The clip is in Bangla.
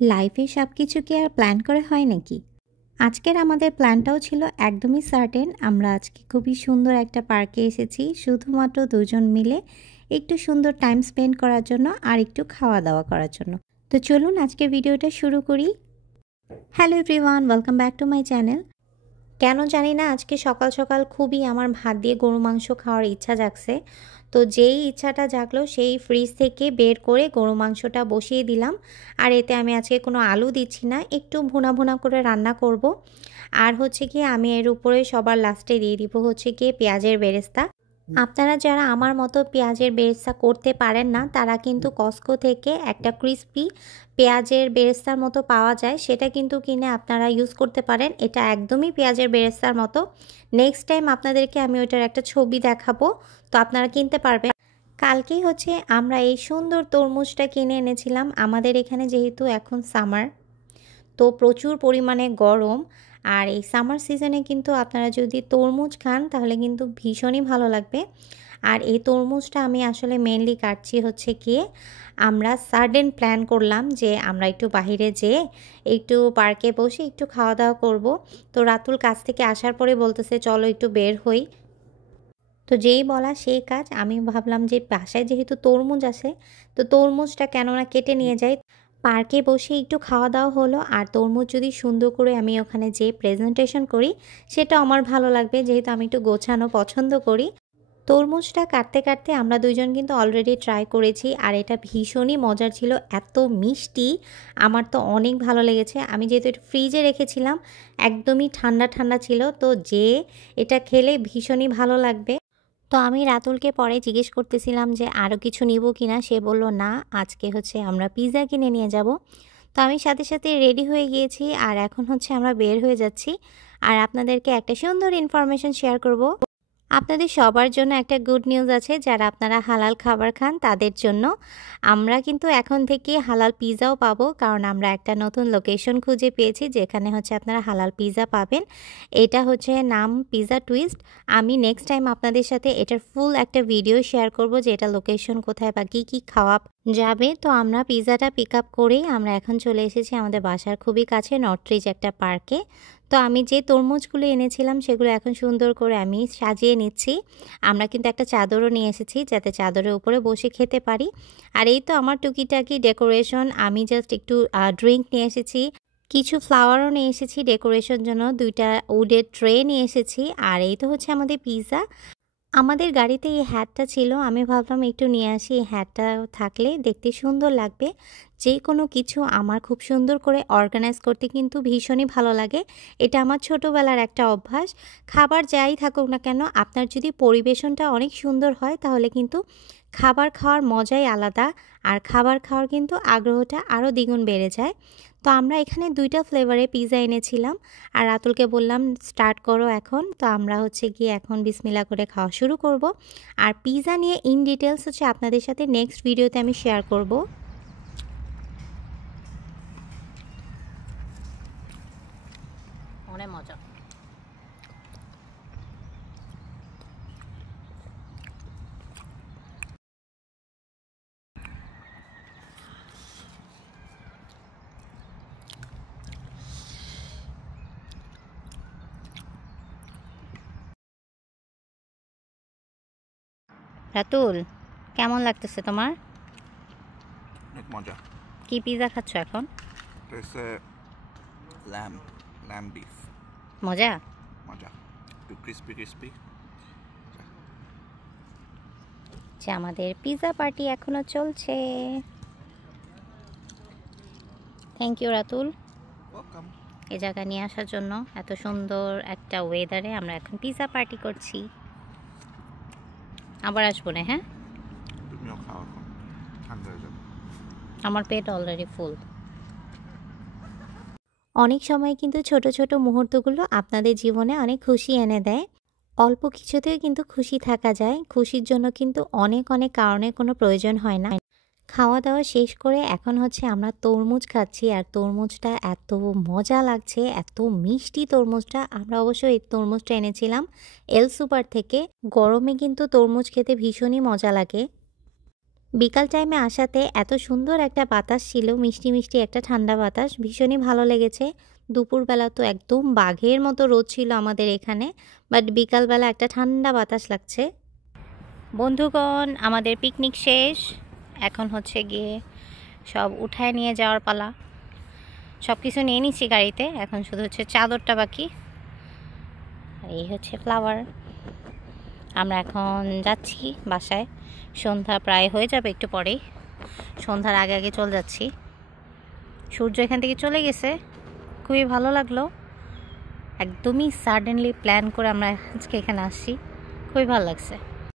লাইফে সব কিছু কি আর প্ল্যান করে হয় নাকি? আজকের আমাদের প্ল্যানটাও ছিল একদমই সার্টেন। আমরা আজকে খুবই সুন্দর একটা পার্কে এসেছি শুধুমাত্র দুজন মিলে একটু সুন্দর টাইম স্পেন্ড করার জন্য আর একটু খাওয়া দাওয়া করার জন্য। তো চলুন আজকে ভিডিওটা শুরু করি। Hello everyone, welcome back to my channel. কেন জানি না আজকে সকাল সকাল খুবই আমার ভাত দিয়ে গরু মাংস খাওয়ার ইচ্ছা জাগছে। তো যেই ইচ্ছাটা জাগলো সেই ফ্রিজ থেকে বের করে গরু মাংসটা বসিয়ে দিলাম। আর এতে আমি আজকে কোনো আলু দিচ্ছি না, একটু ভুনা ভুনা করে রান্না করব। আর হচ্ছে কি আমি এর উপরে সবার লাস্টে দিয়ে দিব হচ্ছে গিয়ে পেঁয়াজের বেরেস্তা। আপনারা যারা আমার মতো পেঁয়াজের বেরেস্তা করতে পারেন না তারা কিন্তু কস্কো থেকে একটা ক্রিস্পি পেঁয়াজের বেরেস্তার মতো পাওয়া যায়, সেটা কিন্তু কিনে আপনারা ইউজ করতে পারেন। এটা একদমই পেঁয়াজের বেরেস্তার মতো। নেক্সট টাইম আপনাদেরকে আমি ওইটার একটা ছবি দেখাবো, তো আপনারা কিনতে পারবেন। কালকেই হচ্ছে আমরা এই সুন্দর তরমুজটা কিনে এনেছিলাম। আমাদের এখানে যেহেতু এখন সামার, তো প্রচুর পরিমাণে গরম। আর এই সামার সিজনে কিন্তু আপনারা যদি তরমুজ খান তাহলে কিন্তু ভীষণই ভালো লাগবে। আর এই তরমুজটা আমি আসলে মেনলি কাটছি হচ্ছে গিয়ে আমরা সাডেন প্ল্যান করলাম যে আমরা একটু বাহিরে যেয়ে একটু পার্কে বসে একটু খাওয়া দাওয়া করব। তো রাতুল কাছ থেকে আসার পরে বলতেছে চলো একটু বের হই। তো যেই বলা সেই কাজ, আমি ভাবলাম যে বাসায় যেহেতু তরমুজ আছে তো তরমুজটা কেননা কেটে নিয়ে যাই। পার্কে বসে একটু খাওয়া দাওয়া হলো। আর তরমুজ যদি সুন্দর করে আমি ওখানে যে প্রেজেন্টেশন করি সেটা আমার ভালো লাগবে, যেহেতু আমি একটু গোছানো পছন্দ করি। তরমুজটা কাটতে কাটতে আমরা দুজন কিন্তু অলরেডি ট্রাই করেছি আর এটা ভীষণই মজার ছিল, এত মিষ্টি। আমার তো অনেক ভালো লেগেছে। আমি যেহেতু এটা ফ্রিজে রেখেছিলাম একদমই ঠান্ডা ঠান্ডা ছিল, তো যে এটা খেলে ভীষণই ভালো লাগবে। তো আমি রাতুলকে পরে জিজ্ঞেস করতেছিলাম যে আরও কিছু নিব কি না, সে বলল না আজকে হচ্ছে আমরা পিৎজা কিনে নিয়ে যাব। তো আমি সাথে সাথে রেডি হয়ে গিয়েছি আর এখন হচ্ছে আমরা বের হয়ে যাচ্ছি। আর আপনাদেরকে একটা সুন্দর ইনফরমেশন শেয়ার করব। আপনাদের সবার জন্য একটা গুড নিউজ আছে, যারা আপনারা হালাল খাবার খান তাদের জন্য। আমরা কিন্তু এখন থেকে হালাল পিৎজাও পাবো, কারণ আমরা একটা নতুন লোকেশন খুঁজে পেয়েছি যেখানে হচ্ছে আপনারা হালাল পিৎজা পাবেন। এটা হচ্ছে নাম পিৎজা টুইস্ট। আমি নেক্সট টাইম আপনাদের সাথে এটার ফুল একটা ভিডিও শেয়ার করব যে এটা লোকেশন কোথায় বা কী কী খাওয়া যাবে। তো আমরা পিৎজাটা পিক আপ করেই আমরা এখন চলে এসেছি আমাদের বাসার খুবই কাছে নর্থরিজ একটা পার্কে। তো আমি যে তরমুজগুলো এনেছিলাম সেগুলো এখন সুন্দর করে আমি সাজিয়ে নিচ্ছি। আমরা কিন্তু একটা চাদরও নিয়ে এসেছি যাতে চাদরের উপরে বসে খেতে পারি। আর এই তো আমার টুকিটাকি ডেকোরেশন। আমি জাস্ট একটু ড্রিঙ্ক নিয়ে এসেছি, কিছু ফ্লাওয়ারও নিয়ে এসেছি ডেকোরেশন জন্য, 2টা উডের ট্রে নিয়ে এসেছি। আর এই তো হচ্ছে আমাদের পিৎজা। আমাদের গাড়িতে এই হ্যাটটা ছিল, আমি ভাবলাম একটু নিয়ে আসি, এই হ্যাটটা থাকলে দেখতে সুন্দর লাগবে। যে কোনো কিছু আমার খুব সুন্দর করে অর্গানাইজ করতে কিন্তু ভীষণই ভালো লাগে। এটা আমার ছোটোবেলার একটা অভ্যাস। খাবার যাই থাকুক না কেন, আপনার যদি পরিবেশনটা অনেক সুন্দর হয় তাহলে কিন্তু খাবার খাওয়ার মজাই আলাদা। আর খাবার খাওয়ার কিন্তু আগ্রহটা আরও দ্বিগুণ বেড়ে যায়। তো আমরা এখানে 2টা ফ্লেভারে পিৎজা এনেছিলাম আর রাতুলকে বললাম স্টার্ট করো এখন। তো আমরা হচ্ছে গিয়ে এখন বিসমিল্লাহ করে খাওয়া শুরু করব। আর পিৎজা নিয়ে ইন ডিটেলস হচ্ছে আপনাদের সাথে নেক্সট ভিডিওতে আমি শেয়ার করব। অনেক মজা। রাতুল, কেমন লাগতেছে তোমার? অনেক মজা। কি পিৎজা খাচ্ছ এখন? Lamb beef. মজা মজা, একটু ক্রিস্পি ক্রিস্পি। যে আমাদের পিৎজা পার্টি এখনো চলছে। Thank you Ratul welcome. এ জায়গায় নিয়ে আসার জন্য। এত সুন্দর একটা ওয়েদারে আমরা এখন পিৎজা পার্টি করছি। আবার আসবো না, হ্যাঁ? তুমিও খাও, এখন ঠান্ডা হয়ে যাবে। আমার পেট অলরেডি ফুল। অনেক সময় কিন্তু ছোট ছোট মুহূর্তগুলো আপনাদের জীবনে অনেক খুশি এনে দেয়। অল্প কিছুতেও কিন্তু খুশি থাকা যায়। খুশির জন্য কিন্তু অনেক অনেক কারণের কোনো প্রয়োজন হয় না। খাওয়া দাওয়া শেষ করে এখন হচ্ছে আমরা তরমুজ খাচ্ছি আর তরমুজটা এত মজা লাগছে, এত মিষ্টি তরমুজটা। আমরা অবশ্য এই তরমুজটা এনেছিলাম এল সুপার থেকে। গরমে কিন্তু তরমুজ খেতে ভীষণই মজা লাগে। বিকাল টাইমে আসাতে এত সুন্দর একটা বাতাস ছিল, মিষ্টি মিষ্টি একটা ঠান্ডা বাতাস, ভীষণই ভালো লেগেছে। দুপুরবেলা তো একদম বাঘের মতো রোদ ছিল আমাদের এখানে, বাট বিকালবেলা একটা ঠান্ডা বাতাস লাগছে। বন্ধুগণ, আমাদের পিকনিক শেষ, এখন হচ্ছে গিয়ে সব উঠায় নিয়ে যাওয়ার পালা। সব কিছু নিয়ে নিচ্ছি গাড়িতে, এখন শুধু হচ্ছে চাদরটা বাকি। আর এই হচ্ছে ফ্লাওয়ার। আমরা এখন যাচ্ছি বাসায়, সন্ধ্যা প্রায় হয়ে যাবে একটু পরেই, সন্ধ্যার আগে আগে চলে যাচ্ছি। সূর্য এখান থেকে চলে গেছে, খুবই ভালো লাগলো। একদমই সাডেনলি প্ল্যান করে আমরা আজকে এখানে আসছি, খুবই ভালো লাগছে।